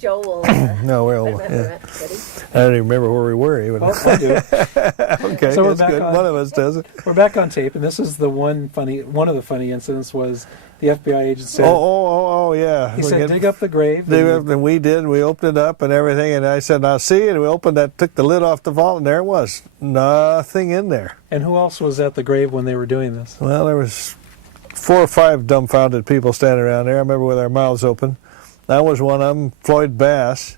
Joel will No, well, remember it. Did he? I don't even remember where we were even. Oh, I do. Okay, So we're that's back good. on- One of us does it. We're back on tape, and this is one of the funny incidents was the FBI agent said, Oh, yeah. he said, dig up the grave. And we did. We opened it up and everything, and I said, "Now see," and we opened that, took the lid off the vault, and there it was, nothing in there. And who else was at the grave when they were doing this? Well, there was 4 or 5 dumbfounded people standing around there. I remember with our mouths open. That was one of them. Floyd Bass,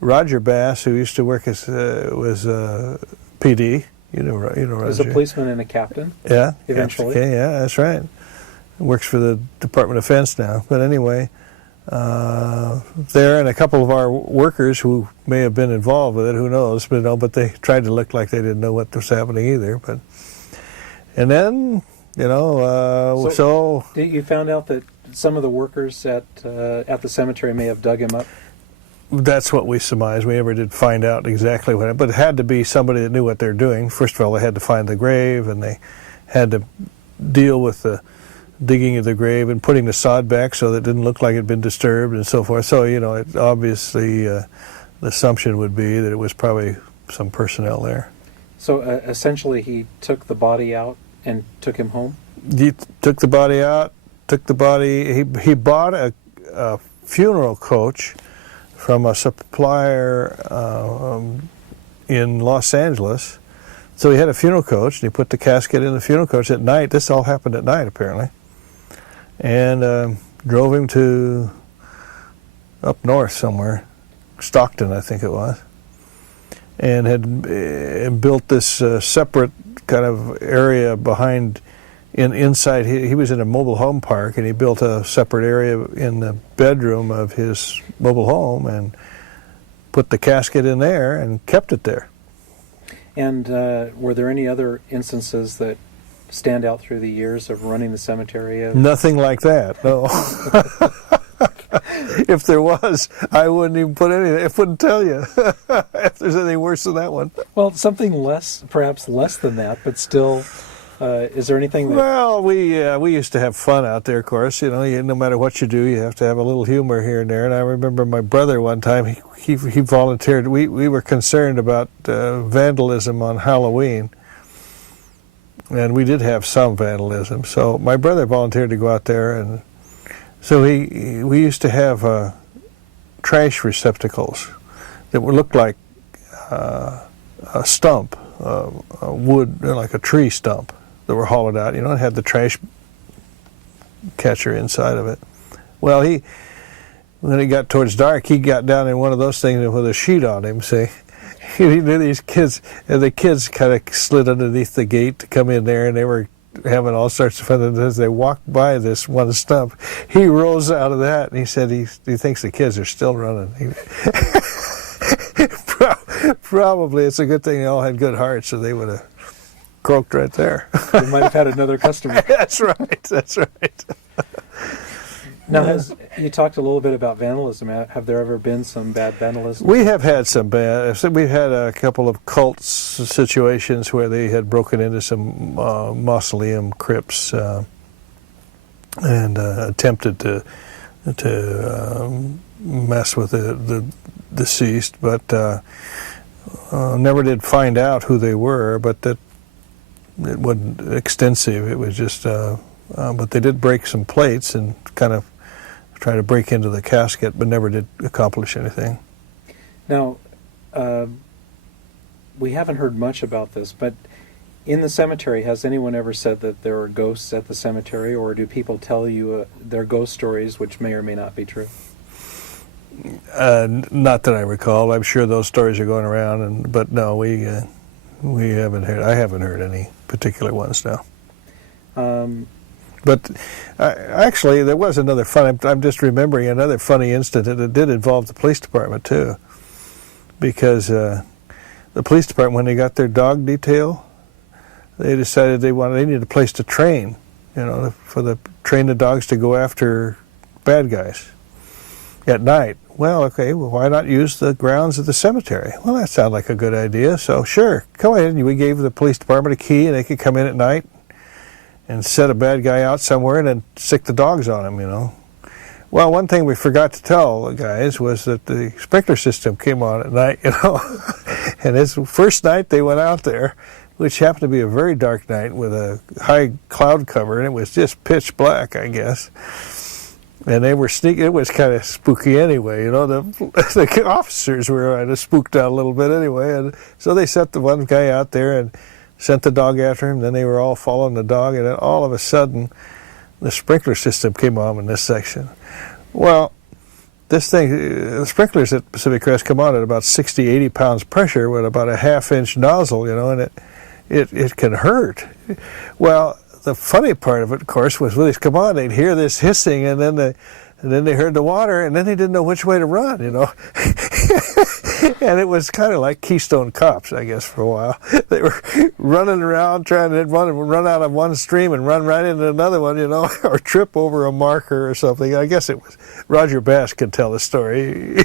Roger Bass, who used to work as was PD. You know Roger. As a policeman and a captain. Yeah. Eventually. Okay, yeah, that's right. Works for the Department of Defense now. But anyway, there and a couple of our workers who may have been involved with it, who knows, but they tried to look like they didn't know what was happening either. And then, so you found out that some of the workers at the cemetery may have dug him up? that's what we surmised. We never did find out exactly what, but it had to be somebody that knew what they're doing. First of all, they had to find the grave, and they had to deal with the digging of the grave and putting the sod back so that it didn't look like it had been disturbed and so forth. So, it obviously the assumption would be that it was probably some personnel there. So essentially he took the body out and took him home? He took the body out, he bought a funeral coach from a supplier in Los Angeles. So he had a funeral coach, and he put the casket in the funeral coach at night. This all happened at night, apparently. And drove him to up north somewhere, Stockton, I think it was, and had built this separate kind of area behind, inside. He was in a mobile home park, and he built a separate area in the bedroom of his mobile home and put the casket in there and kept it there. And were there any other instances that stand out through the years of running the cemetery? Nothing like that, no. If there was, I wouldn't even put anything. I wouldn't tell you if there's anything worse than that one. Well, something perhaps less than that, but still, is there anything that... Well, we used to have fun out there, of course. No matter what you do, you have to have a little humor here and there. And I remember my brother one time, he volunteered. We were concerned about vandalism on Halloween. And we did have some vandalism. So my brother volunteered to go out there, and so we used to have trash receptacles that looked like a stump, a wood, like a tree stump that were hollowed out. It had the trash catcher inside of it. Well, when it got towards dark, he got down in one of those things with a sheet on him, see. He knew these kids, and the kids kind of slid underneath the gate to come in there, and they were having all sorts of fun. And as they walked by this one stump, he rose out of that, and he said he thinks the kids are still running. Probably it's a good thing they all had good hearts, so they would have croaked right there. They might have had another customer. That's right. Now, you talked a little bit about vandalism. Have there ever been some bad vandalism? We have had some bad. We've had a couple of cult situations where they had broken into some mausoleum crypts and attempted to mess with the deceased, but never did find out who they were. But that it wasn't extensive. It was just, but they did break some plates and kind of try to break into the casket, but never did accomplish anything. Now, we haven't heard much about this, but in the cemetery, has anyone ever said that there are ghosts at the cemetery, or do people tell you their ghost stories, which may or may not be true? Not that I recall. I'm sure those stories are going around, but no, we haven't heard. I haven't heard any particular ones now. But actually, there was another fun. I'm just remembering another funny incident that did involve the police department too, because the police department, when they got their dog detail, they decided they needed a place to train, train the dogs to go after bad guys at night. Well, why not use the grounds of the cemetery? Well, that sounded like a good idea. So sure, go ahead. We gave the police department a key, and they could come in at night and set a bad guy out somewhere and then stick the dogs on him, Well, one thing we forgot to tell the guys was that the sprinkler system came on at night, And this first night they went out there, which happened to be a very dark night with a high cloud cover, and it was just pitch black, I guess. And they were sneaking. It was kind of spooky anyway, The officers were kind of spooked out a little bit anyway, and so they sent the one guy out there and sent the dog after him. Then they were all following the dog, and then all of a sudden, the sprinkler system came on in this section. Well, this thing, the sprinklers at Pacific Crest come on at about 60, 80 pounds pressure with about a half-inch nozzle, and it can hurt. Well, the funny part of it, of course, was when they come on, they'd hear this hissing, and then they heard the water, and then they didn't know which way to run, And it was kind of like Keystone Cops, I guess, for a while. They were running around trying to run out of one stream and run right into another one, or trip over a marker or something. I guess it was Roger Bass could tell the story.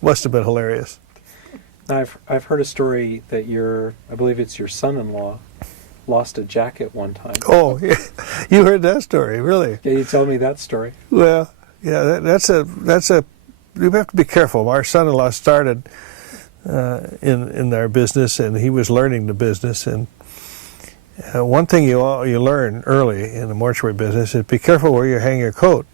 Must have been hilarious. I've heard a story that I believe it's your son-in-law, lost a jacket one time. Oh, yeah. You heard that story, really? Yeah, you tell me that story. Well, yeah, that's a. You have to be careful. Our son-in-law started in our business, and he was learning the business. And one thing you learn early in the mortuary business is be careful where you hang your coat.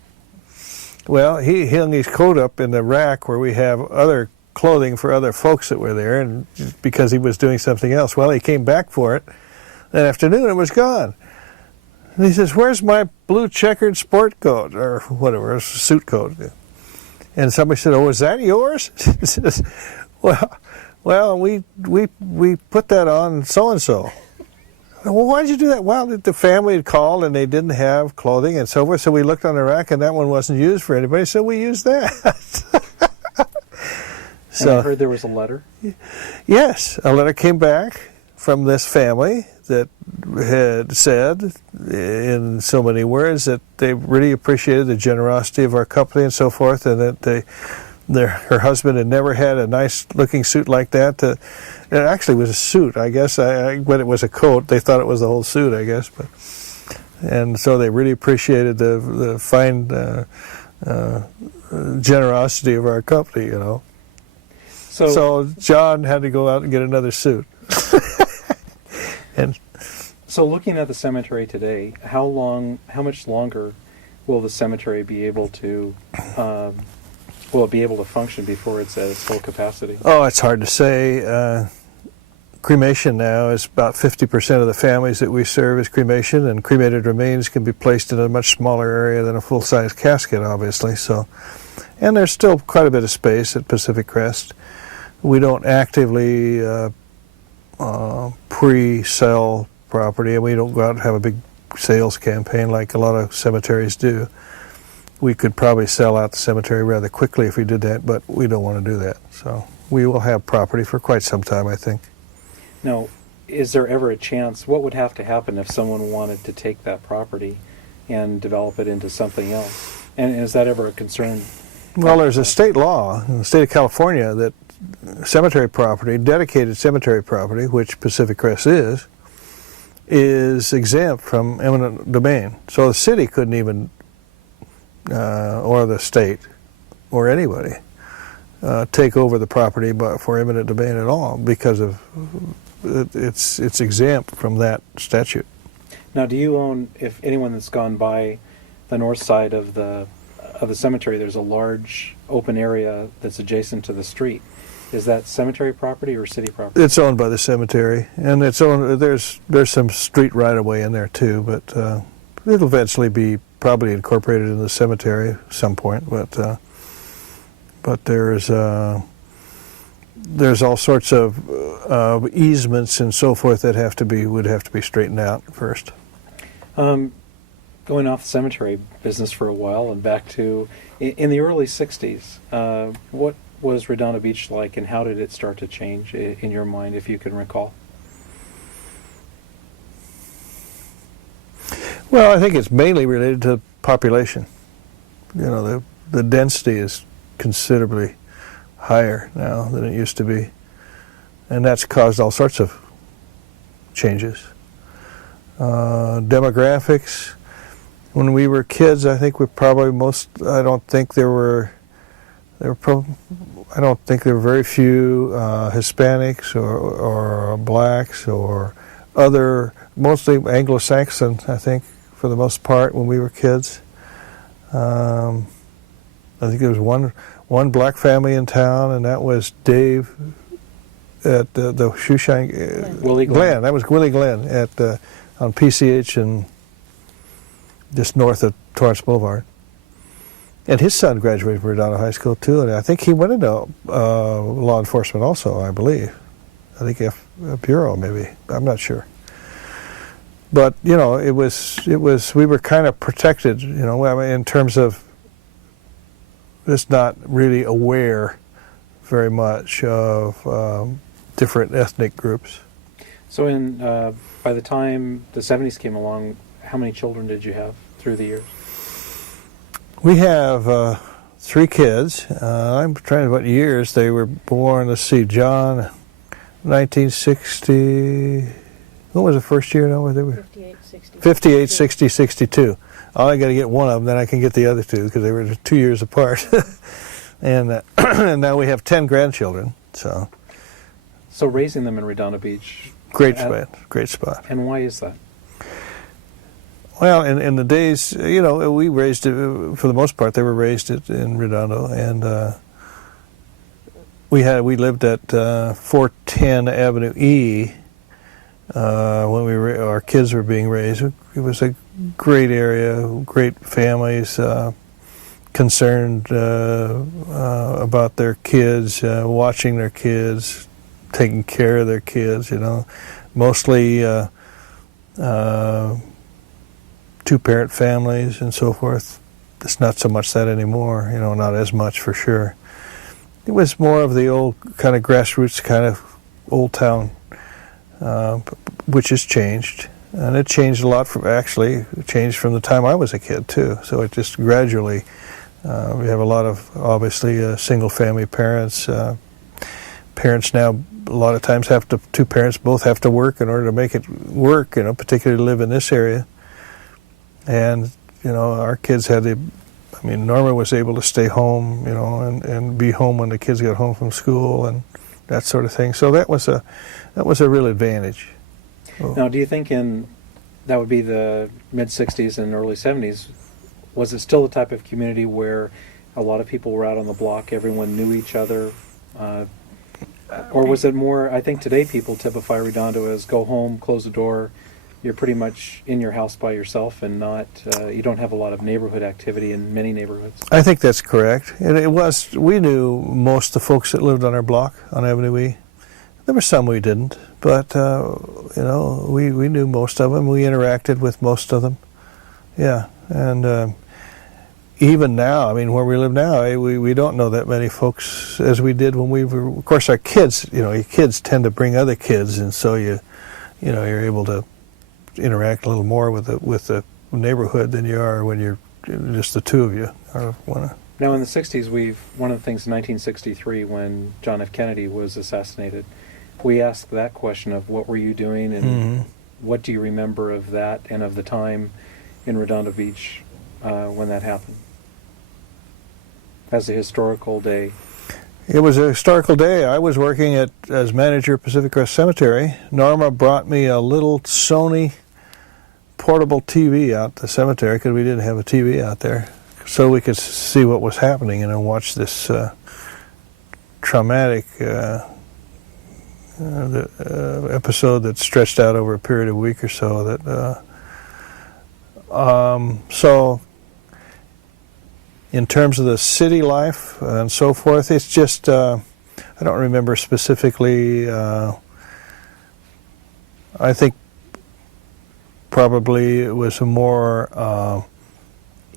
Well, he hung his coat up in the rack where we have other clothing for other folks that were there, and because he was doing something else. Well, he came back for it that afternoon. It was gone. And he says, "Where's my blue checkered sport coat?" Or whatever, suit coat. And somebody said, "Oh, is that yours?" He says, well, we put that on so-and-so. Well, why did you do that? Well, the family had called and they didn't have clothing and so forth, so we looked on the rack and that one wasn't used for anybody, so we used that. So, and I heard there was a letter? Yes, a letter came back from this family that had said in so many words that they really appreciated the generosity of our company and so forth, and that her husband had never had a nice looking suit like that. It actually was a suit, I guess. When it was a coat, they thought it was the whole suit, I guess. And so they really appreciated the fine generosity of our company, So John had to go out and get another suit. And so looking at the cemetery today, how much longer will the cemetery be able to function before it's at its full capacity? Oh, it's hard to say. Cremation now is about 50% of the families that we serve is cremation, and cremated remains can be placed in a much smaller area than a full-size casket, obviously. So, and there's still quite a bit of space at Pacific Crest. We don't actively pre-sell property, and we don't go out and have a big sales campaign like a lot of cemeteries do. We could probably sell out the cemetery rather quickly if we did that, but we don't want to do that. So we will have property for quite some time, I think. Now, is there ever a chance, what would have to happen if someone wanted to take that property and develop it into something else? And is that ever a concern? Well, there's a state law in the state of California that cemetery property, dedicated cemetery property, which Pacific Crest is exempt from eminent domain. So the city couldn't even, or the state, or anybody, take over the property for eminent domain at all because of it's exempt from that statute. Now, do you own? If anyone that's gone by the north side of the cemetery, there's a large open area that's adjacent to the street. Is that cemetery property or city property? It's owned by the cemetery, and it's owned. There's some street right of way in there too, but it'll eventually be probably incorporated in the cemetery at some point. But there's all sorts of easements and so forth that would have to be straightened out first. Going off the cemetery business for a while and back to in the early '60s, what was Redondo Beach like, and how did it start to change in your mind, if you can recall? Well, I think it's mainly related to population. The density is considerably higher now than it used to be, and that's caused all sorts of changes. Demographics, When we were kids, I think we probably I don't think there were very few Hispanics or blacks or mostly Anglo-Saxon, I think, for the most part when we were kids. I think there was one black family in town, and that was Dave at the Shoeshine Willie Glenn. That was Willie Glenn on PCH and just north of Torrance Blvd. And his son graduated from Redondo High School too, and I think he went into law enforcement also, I believe. I think a bureau maybe. I'm not sure. But you know, it was we were kind of protected, you know, I mean, in terms of just not really aware very much of different ethnic groups. So by the time the 70s came along, how many children did you have through the years? We have 3 kids. I'm trying to what years they were born. Let's see, John, 1960. What was the first year? No, they were 58, 60, 62. I got to get one of them, then I can get the other 2 because they were 2 years apart. And now we have 10 grandchildren. So raising them in Redondo Beach. Great spot. And why is that? Well, in the days, you know, we raised it, for the most part, they were raised in Redondo, and we lived at 410 Avenue E when our kids were being raised. It was a great area, great families, concerned about their kids, watching their kids, taking care of their kids, you know, mostly 2-parent families and so forth. It's not so much that anymore, you know, not as much for sure. It was more of the old kind of grassroots kind of old town, which has changed. And it changed a lot it changed from the time I was a kid too. So it just gradually, we have a lot of, obviously, single family parents. Parents now, a lot of times two parents both have to work in order to make it work, you know, particularly live in this area. And, you know, our kids Norma was able to stay home, you know, and be home when the kids got home from school and that sort of thing. So that was a real advantage. Now, do you think that would be the mid-'60s and early '70s, was it still the type of community where a lot of people were out on the block, everyone knew each other? Or was it more, I think today people typify Redondo as go home, close the door, you're pretty much in your house by yourself and not, you don't have a lot of neighborhood activity in many neighborhoods. I think that's correct. And we knew most of the folks that lived on our block on Avenue E. There were some we didn't, but, you know, we knew most of them. We interacted with most of them. Yeah, and even now, I mean, where we live now, we don't know that many folks as we did when we were, of course, our kids, you know, your kids tend to bring other kids, and so you're able to interact a little more with the neighborhood than you are when you're just the two of you. Now, in the 60s, one of the things in 1963 when John F. Kennedy was assassinated, we asked that question of what were you doing and what do you remember of that and of the time in Redondo Beach when that happened? As a historical day. It was a historical day. I was working as manager of Pacific Crest Cemetery. Norma brought me a little Sony portable TV out the cemetery because we didn't have a TV out there, so we could see what was happening and watch this traumatic episode that stretched out over a period of a week or so. So in terms of the city life and so forth, it's just, I don't remember specifically. I think probably it was a more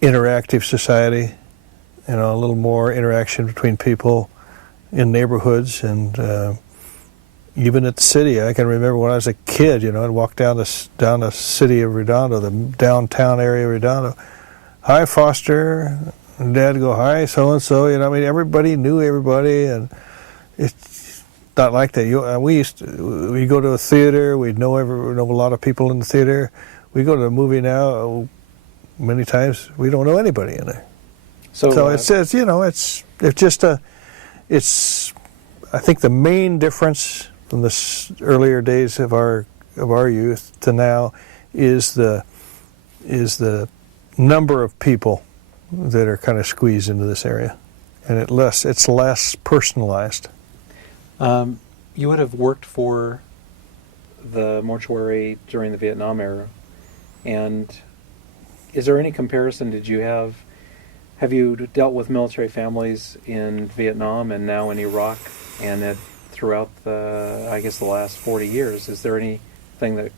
interactive society, you know, a little more interaction between people in neighborhoods and even at the city. I can remember when I was a kid, you know, I'd walk down the city of Redondo, the downtown area of Redondo. Hi, Foster. And Dad would go, hi, so-and-so. You know, I mean, everybody knew everybody, and it's not like that. We go to a theater, we'd know a lot of people in the theater. We go to a movie now, many times we don't know anybody in there. So it says, it's just it's. I think the main difference from the earlier days of our youth to now is the number of people that are kind of squeezed into this area, and it's less personalized. You would have worked for the mortuary during the Vietnam era, and is there any comparison? Have you dealt with military families in Vietnam and now in Iraq, and throughout the last 40 years? Is there anything that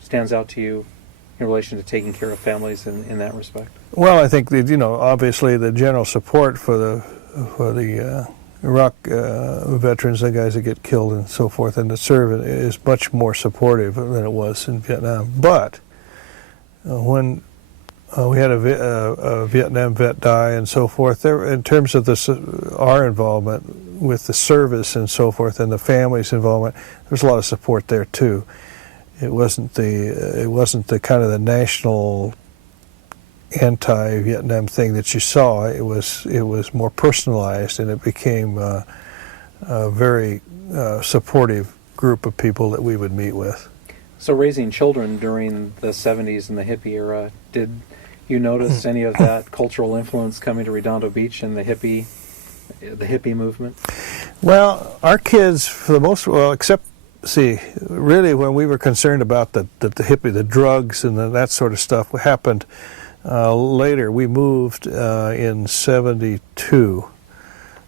stands out to you in relation to taking care of families in that respect? Well, I think that, obviously the general support for the Iraq veterans, the guys that get killed and so forth, and that serve is much more supportive than it was in Vietnam. But when we had a Viet Nam vet die and so forth, in terms of our involvement with the service and so forth, and the family's involvement, there was a lot of support there too. It wasn't the kind of the national anti-Vietnam thing that you saw. It was more personalized, and it became a very supportive group of people that we would meet with. So raising children during the 70s and the hippie era, did you notice any of that cultural influence coming to Redondo Beach and the hippie movement? Well, our kids, for the most except really when we were concerned about the hippie, the drugs and that sort of stuff happened later. We moved in 72,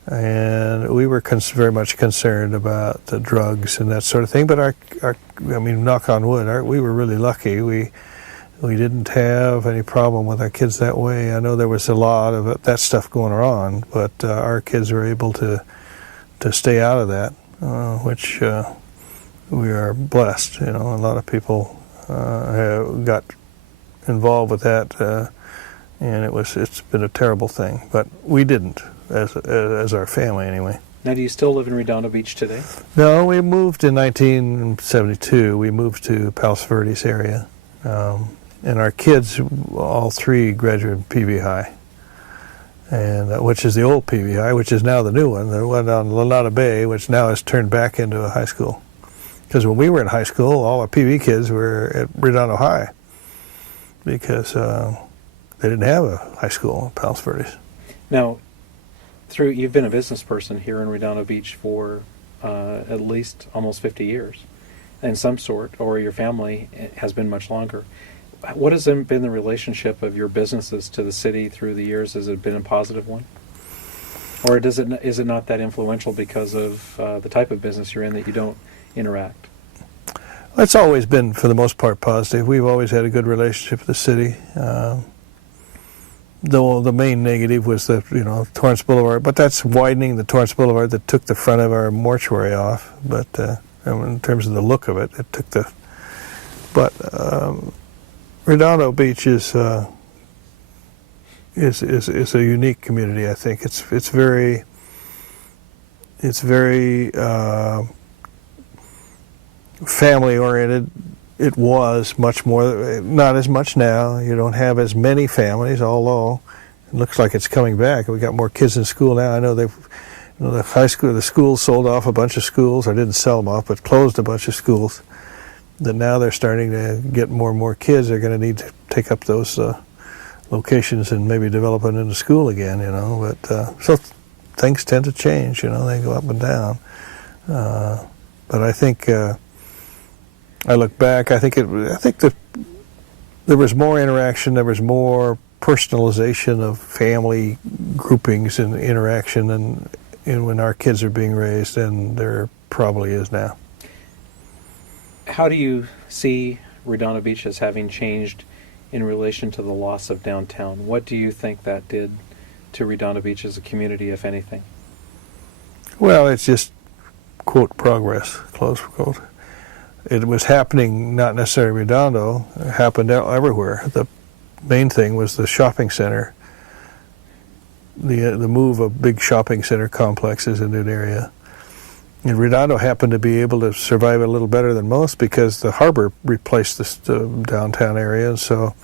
and we were very much concerned about the drugs and that sort of thing. But knock on wood, we were really lucky. We didn't have any problem with our kids that way. I know there was a lot of that stuff going on, but our kids were able to stay out of that, which we are blessed. A lot of people got involved with that, and it's been a terrible thing. But we didn't, as our family anyway. Now, do you still live in Redondo Beach today? No, we moved in 1972. We moved to Palos Verdes area. And our kids, all three, graduated PV High, and which is the old PV High, which is now the new one, the one on Lanada Bay, which now is turned back into a high school. Because when we were in high school, all our PV kids were at Redondo High, because they didn't have a high school in Palos Verdes. Now, you've been a business person here in Redondo Beach for at least almost 50 years, in some sort, or your family has been much longer. What has been the relationship of your businesses to the city through the years? Has it been a positive one? Or is it not that influential because of the type of business you're in that you don't interact? It's always been, for the most part, positive. We've always had a good relationship with the city. Though the main negative was the Torrance Blvd, but that's widening the Torrance Blvd that took the front of our mortuary off. But in terms of the look of it, it took the. But Redondo Beach is a unique community. I think it's very family oriented. It was much more, not as much now. You don't have as many families, although it looks like it's coming back. We got more kids in school now. I know the schools sold off a bunch of schools, or didn't sell them off, but closed a bunch of schools. That now they're starting to get more and more kids. They're going to need to take up those locations and maybe develop it into school again. But so things tend to change. They go up and down. But I think. I look back. I think that there was more interaction. There was more personalization of family groupings and interaction, and when our kids are being raised, than there probably is now. How do you see Redondo Beach as having changed in relation to the loss of downtown? What do you think that did to Redondo Beach as a community, if anything? Well, it's just, quote, progress, close quote. It was happening, not necessarily Redondo, it happened everywhere. The main thing was the shopping center, the move of big shopping center complexes into an area. And Redondo happened to be able to survive a little better than most because the harbor replaced the downtown area, and so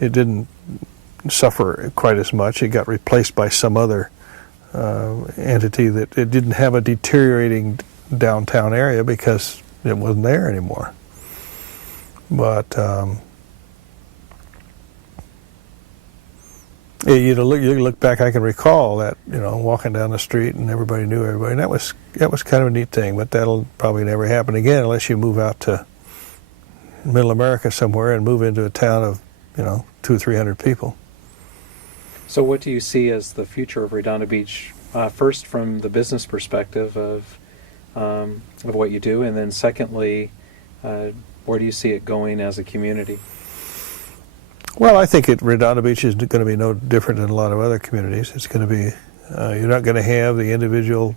it didn't suffer quite as much. It got replaced by some other entity that it didn't have a deteriorating downtown area because it wasn't there anymore. But you look back, I can recall that, walking down the street and everybody knew everybody, and that was kind of a neat thing. But that'll probably never happen again unless you move out to Middle America somewhere and move into a town of 200 or 300 people. So what do you see as the future of Redondo Beach? First, from the business perspective of what you do, and then secondly, where do you see it going as a community? Well, I think Redondo Beach is going to be no different than a lot of other communities. It's going to be, you're not going to have the individual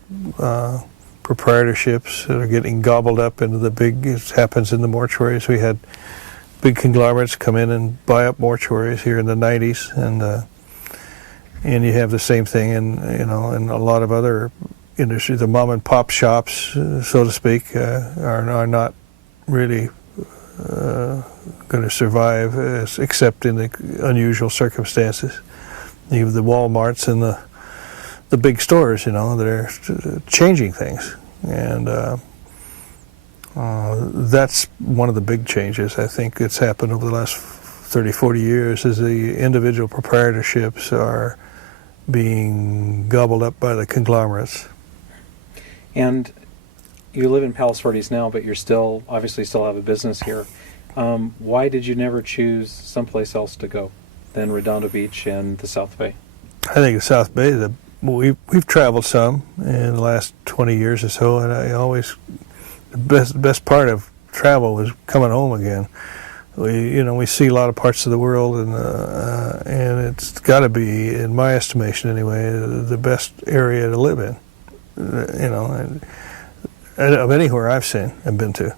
proprietorships that are getting gobbled up into the big, it happens in the mortuaries. We had big conglomerates come in and buy up mortuaries here in the 90s, and you have the same thing in a lot of other industries. The mom and pop shops, so to speak, are not really going to survive except in the unusual circumstances. You have the Walmarts and the big stores, that are changing things, and that's one of the big changes I think that's happened over the last 30, 40 years is the individual proprietorships are being gobbled up by the conglomerates. And you live in Palos Verdes now, but you're obviously still have a business here. Why did you never choose someplace else to go than Redondo Beach and the South Bay? I think the South Bay, we've traveled some in the last 20 years or so, and the best part of travel was coming home again. We see a lot of parts of the world, and it's got to be, in my estimation anyway, the best area to live in. Of anywhere I've seen and been to.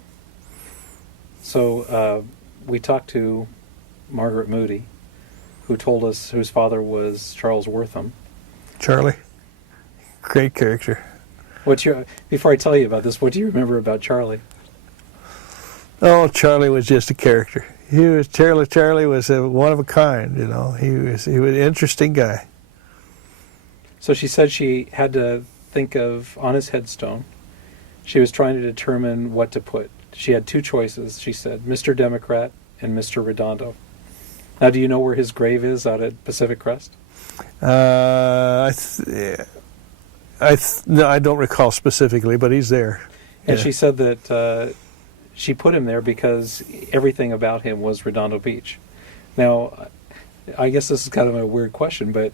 So we talked to Margaret Moody, who told us whose father was Charles Worthern. Charlie, great character. Before I tell you about this, what do you remember about Charlie? Oh, Charlie was just a character. Charlie was one of a kind. He was an interesting guy. So she said she had to think of on his headstone. She was trying to determine what to put. She had two choices, she said, Mr. Democrat and Mr. Redondo. Now, do you know where his grave is out at Pacific Crest? No, I don't recall specifically, but he's there. And she said that she put him there because everything about him was Redondo Beach. Now, I guess this is kind of a weird question, but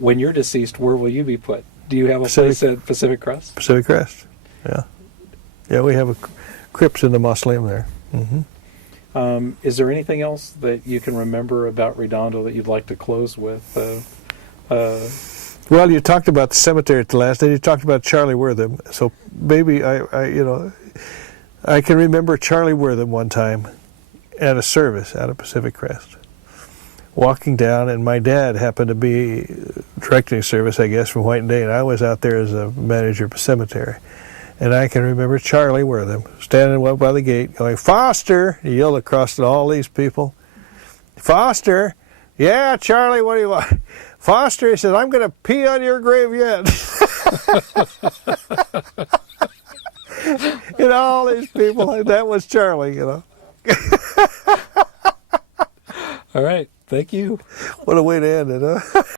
when you're deceased, where will you be put? Do you have a place at Pacific Crest? Pacific Crest, yeah. Yeah, we have a crypt in the mausoleum there. Mm-hmm. Is there anything else that you can remember about Redondo that you'd like to close with? Well, you talked about the cemetery at the last, and you talked about Charlie Worthern. So maybe I can remember Charlie Worthern one time at a service out of Pacific Crest, walking down, and my dad happened to be directing service, I guess, from White and Day, and I was out there as a manager of the cemetery. And I can remember Charlie Worthern standing up by the gate going, "Foster!" He yelled across to all these people. "Foster!" "Yeah, Charlie, what do you want?" "Foster," he said, "I'm going to pee on your grave yet." All these people, that was Charlie, All right, thank you. What a way to end it, huh?